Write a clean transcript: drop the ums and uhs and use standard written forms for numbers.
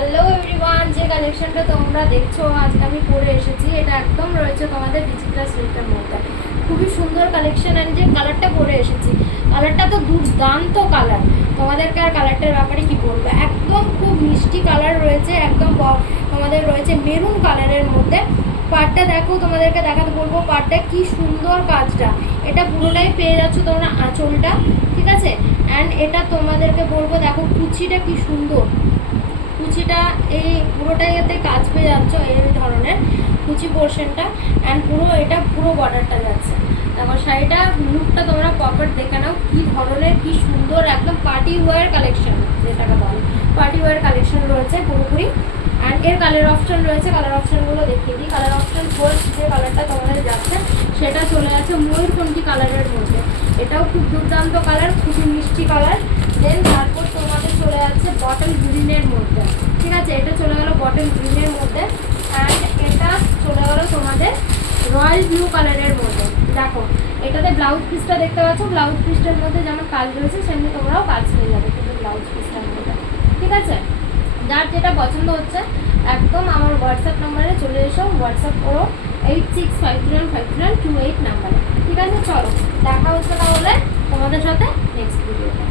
Hello everyone, যে কালেকশনটা তোমরা দেখছো আজকে আমি পরে এসেছি, এটা একদম রয়েছে তোমাদের বিচিত্রা সিল্কের মধ্যে। খুবই সুন্দর কালেকশন। অ্যান্ড যে কালারটা পরে এসেছি, কালারটা তো দুর্দান্ত কালার। তোমাদেরকে আর কালারটার ব্যাপারে কি বলবো, একদম খুব মিষ্টি কালার রয়েছে, একদম তোমাদের রয়েছে মেরুন কালারের মধ্যে। পাড়টা দেখো, তোমাদেরকে দেখাতে বলবো পাড়টা কি সুন্দর কাজটা। এটা পুরোটাই পেয়ে যাচ্ছ তোমরা আঁচলটা, ঠিক আছে। অ্যান্ড এটা তোমাদেরকে বলবো, দেখো কুচিটা কি সুন্দর, কুচিটা এই পুরোটাই এতে কাজ পেয়ে যাচ্ছ এই ধরনের কুচি পোর্শনটা। অ্যান্ড পুরো এটা পুরো বর্ডারটা যাচ্ছে। তারপর শাড়িটা লুকটা তোমরা প্রপার দেখে নাও, কী ধরনের কি সুন্দর, একদম পার্টি ওয়্যার কালেকশন, যেটাকে বলে পার্টি ওয়্যার কালেকশন রয়েছে পুরোপুরি। অ্যান্ড এর কালার অপশান রয়েছে, কালার অপশানগুলো দেখিয়ে দিই। কালার অপশান ফার্স্ট যে কালারটা তোমাদের যাচ্ছে সেটা চলে যাচ্ছে ময়ূরকণ্ঠী কালারের মধ্যে। এটাও খুব দুর্দান্ত কালার, খুবই মিষ্টি কালার। দেন তারপর তোমাদের চলে যাচ্ছে বটল গ্রিনের মধ্যে, ঠিক আছে। এটা চলে গেল বটল গ্রিনের মধ্যে। অ্যান্ড এটা চলে গেল তোমাদের রয়্যাল ব্লু কালারের মধ্যে। দেখো এটাতে ব্লাউজ পিসটা দেখতে পাচ্ছ, ব্লাউজ পিসটার মধ্যে যেমন কাজ রয়েছে সেমনি তোমরাও কাজ পেয়ে যাবে কিন্তু ব্লাউজ পিসটার মধ্যে, ঠিক আছে। যার যেটা পছন্দ হচ্ছে একদম আমার হোয়াটসঅ্যাপ নাম্বারে চলে এসো, হোয়াটসঅ্যাপ করো 865352 নাম্বারে, ঠিক আছে। চলো দেখা হচ্ছে তাহলে তোমাদের সাথে নেক্সট ভিডিওতে।